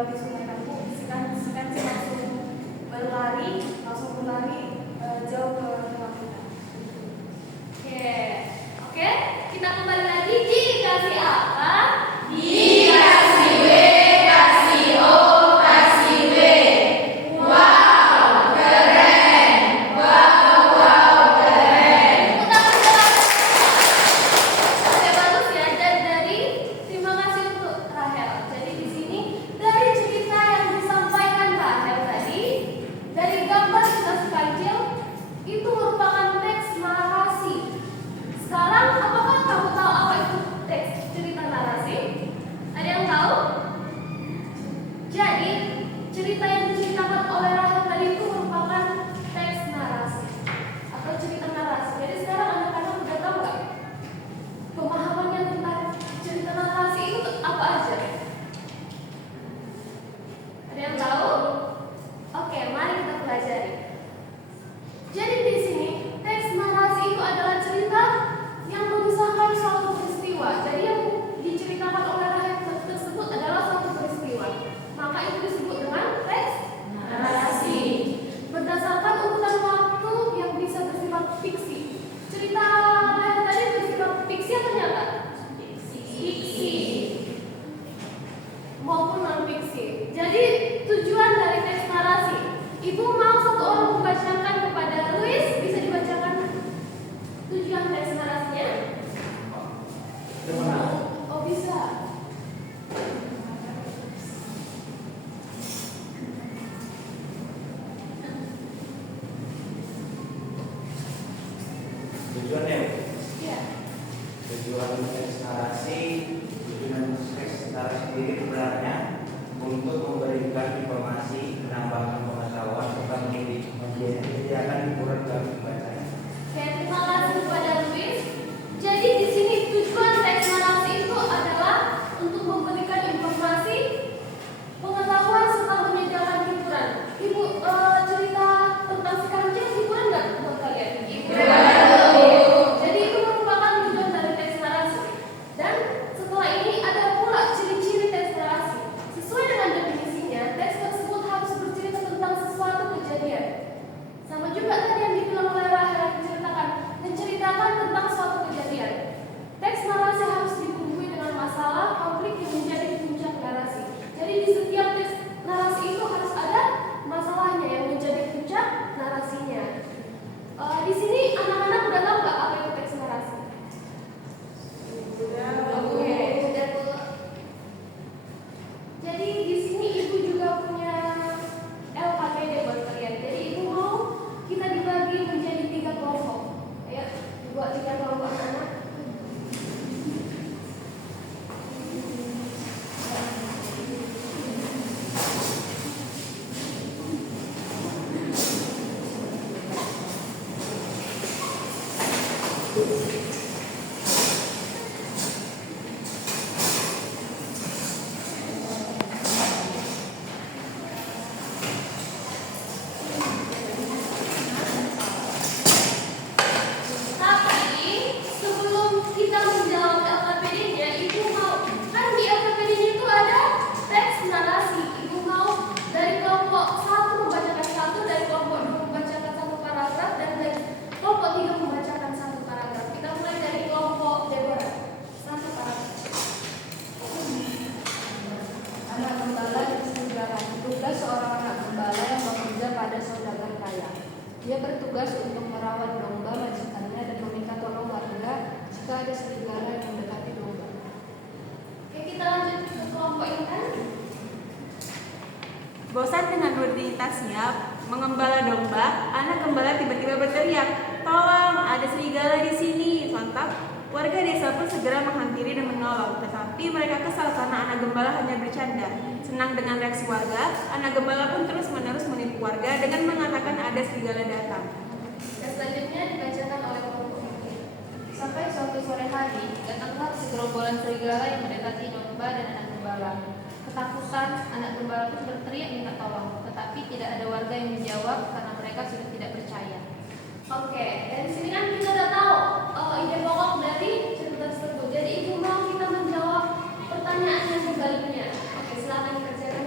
melewati sungai kampung, si langsung berlari jauh ke tempat kita. Oke, kita kembali lagi. Dikasih apa? Dikasih W, kasih O, kasih W. Wow, keren. Wow, keren. Oke, bagus ya. Dan terima kasih untuk Rahel. Jadi di sini dari cerita yang disampaikan Rahel tadi, dari gambar kita sekecil itu merupakan teks narasi. Sekarang apakah kamu tahu apa itu teks cerita narasi? Ada yang tahu? Jadi cerita yang diceritakan oleh Rahel tadi itu merupakan teks narasi atau cerita narasi. Jadi sekarang anak-anak udah tahu nggak pemahamannya tentang cerita narasi itu apa aja? Ada yang tahu? Oke, mari kita pelajari. Jadi di sini teks narasi itu adalah cerita yang mengisahkan suatu peristiwa. Jadi yang diceritakan oleh Rahel tersebut adalah suatu peristiwa. Maka itu disebut dengan teks narasi. Berdasarkan urutan waktu yang bisa bersifat fiksi. Cerita Rahel tadi bersifat fiksi atau nyata? Fiksi. Maupun non fiksi. Jadi tujuan dari teks narasi, ibu mau satu orang membacakan kepada Luis, bisa dibacakan tujuan teks narasinya? Oh bisa. Tujuannya Ya. tujuan teks narasi sendiri sebenarnya untuk memberikan informasi, menambahkan pengetahuan serta menyediakan hiburan bagi pembacanya. Oke, terima kasih kepada Luis. Jadi di sini tujuan teks narasi itu adalah untuk memberikan informasi, pengetahuan serta menyediakan hiburan. Ibu cerita tentang si kancil hiburan nggak buat kalian? Jadi itu merupakan tujuan dari teks narasi. Dan setelah ini ada pula ciri-ciri teks narasi. Sesuai dengan definisinya, teks tersebut harus bercerita tentang sesuatu kejadian. Sama juga tadi yang dibilang oleh Rahel menceritakan tentang suatu kejadian. Teks narasi harus dibumbui dengan masalah, konflik yang menjadi puncak narasi. Jadi di setiap teks narasi itu harus ada masalahnya yang menjadi puncak narasinya. Di sini anak-anak udah tahu nggak apa itu teks narasi? Oke, sudah tuh. Jadi di sini ibu juga punya LKPD buat kalian. Jadi ibu mau kita dibagi menjadi 3 kelompok. Ayo, buat 3 kelompok anak. Tapi sebelum kita menjawab LKPD-nya, ibu mau kan di LKPD-nya itu ada teks narasi. Ibu mau dari kelompok 1 membacakan 1, dari kelompok 2 membacakan 1 paragraf, dan dari kelompok 3 membacakan 1 paragraf. Kita mulai dari kelompok Deborah. 1 paragraf. Anak gembala di Sejarah. Tugas seorang anak gembala yang bekerja pada saudagar kaya. Dia bertugas untuk merawat domba majikannya dan meminta tolong warga jika ada serigala yang mendekati domba. Oke, kita lanjut ke kelompok Intan. Bosan dengan rutinitasnya mengembala domba, anak gembala tiba-tiba berteriak, "Tolong, ada serigala di sini!" Sontak, warga desa pun segera menghampiri dan menolong. Tetapi mereka kesal karena anak gembala hanya bercanda. Senang dengan reaksi warga, anak gembala pun terus-menerus menipu warga dengan mengatakan ada serigala datang. Dan selanjutnya dibacakan oleh kelompok Intan. Sampai suatu sore hari, datanglah segerombolan serigala yang mendekati domba dan anak gembala. Ketakutan, anak gembala pun berteriak minta tolong, tetapi tidak ada warga yang menjawab karena mereka sudah tidak percaya. Oke, dari sini kan kita udah tahu ide pokok dari cerita tersebut. Jadi ibu mau kita menjawab pertanyaan yang dibaliknya. Oke, silakan dikerjakan.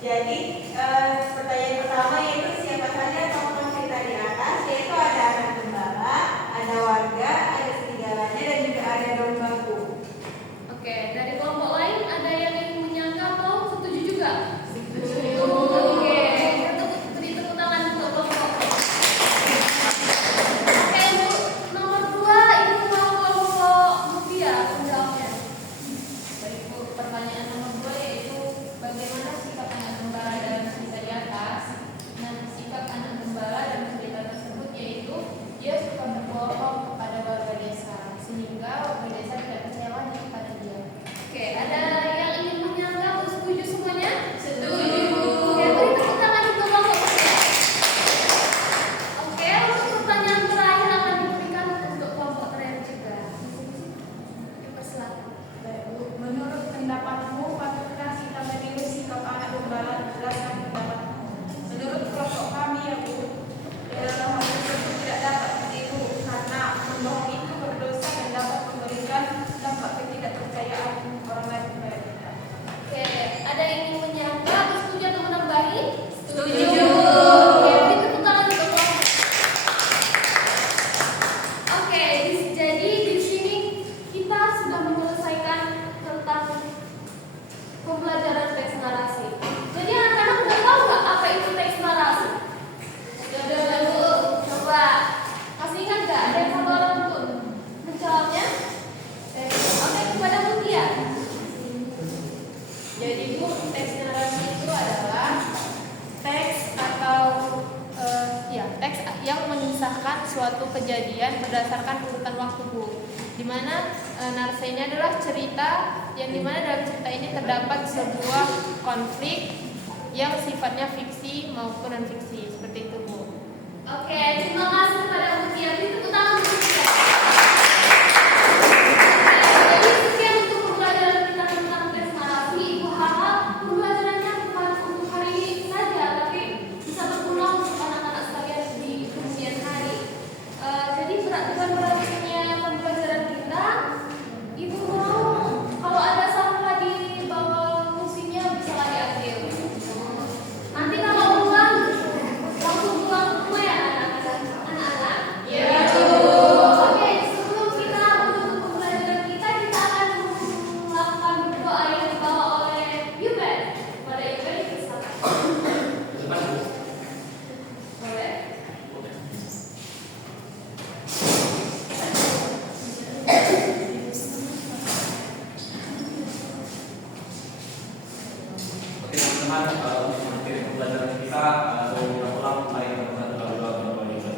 Jadi pertanyaan pertama yaitu siapa saja tokoh cerita di atas, yaitu ada anak gembala, ada warga, ada serigalanya, dan juga ada dombaku. Oke, dari kelompok lain ada yang ingin menyangka atau setuju juga? Setuju. Oke, beri tepuk tangan untuk kelompok. Oke, untuk nomor 2 ini mau kelompok Mutia menjawabnya. Baik Bu, pertanyaan nomor 2 yaitu bagaimana sikap anak gembala dalam cerita di atas. Nah, sikap anak gembala dalam cerita tersebut yaitu dia suka berbohong kepada warga desa sehingga warga desa tidak percaya lagi kepada dia. Oke, ada yang ingin menyangka atau setuju semuanya? Setuju. Oke, beri tepuk tangan untuk kelompok Mutia. Oke, untuk pertanyaan terakhir akan diberikan untuk kelompok terakhir juga. Persilakan. Baik, Bu. Menurut pendapatmu, patutkah kita menilai sikap anak gembala berdasarkan pendapatmu? Menurut kelompok kami ya Bu, dalam hal tersebut tidak dapat ditiru karena membohong itu berdosa dan dapat memberikan dampak ketidakpercayaan orang lain kepada kita. Oke, ada yang ingin menyangka atau setuju atau menambahi? Setuju. Oke, beri tepuk tangan untuk kelompok. Oke, jadi di sini kita sudah menyelesaikan tentang pembelajaran teks narasi. Jadi anak-anak udah tahu nggak apa itu teks narasi? Sudah Bu. Coba masih ingat nggak? Ada yang satu orang pun menjawabnya? Oke, kepada Mutia. Jadi Bu, teks narasi itu adalah teks atau teks yang mengisahkan suatu kejadian berdasarkan urutan waktu Bu. Di mana narasi ini adalah cerita yang dimana dalam cerita ini terdapat sebuah konflik yang sifatnya fiksi maupun non fiksi seperti itu Bu. Oke, terima kasih kepada Mutia. Beri tepuk tangan untuk Mutia. Jadi sekian untuk pembelajaran kita tentang teks narasi. Ibu harap pembelajarannya bukan untuk hari ini saja, tapi bisa berguna untuk anak-anak sekalian di kemudian hari. Jadi bukan berartinya pembelajaran kita. Ibu mau kalau ada sampah di bawah kursinya bisa diambil. Nanti kalau pulang langsung pulang ke rumah ya anak-anak. Ya. Oke, sebelum kita menutup pembelajaran kita akan melakukan doa yang dibawa oleh Yuben. Pada Yuben dipersilakan. Boleh? Oke teman-teman, untuk mengakhiri pembelajaran kita, saya ulang mari kita bersatu berdoa kepada Tuhan.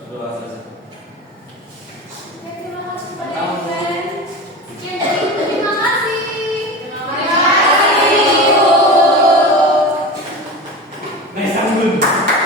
Berdoa saja. Oke, terima kasih kepada Yuben. Sekian dari Ibu, terima kasih. Terima kasih, Bu. Nih, sambung.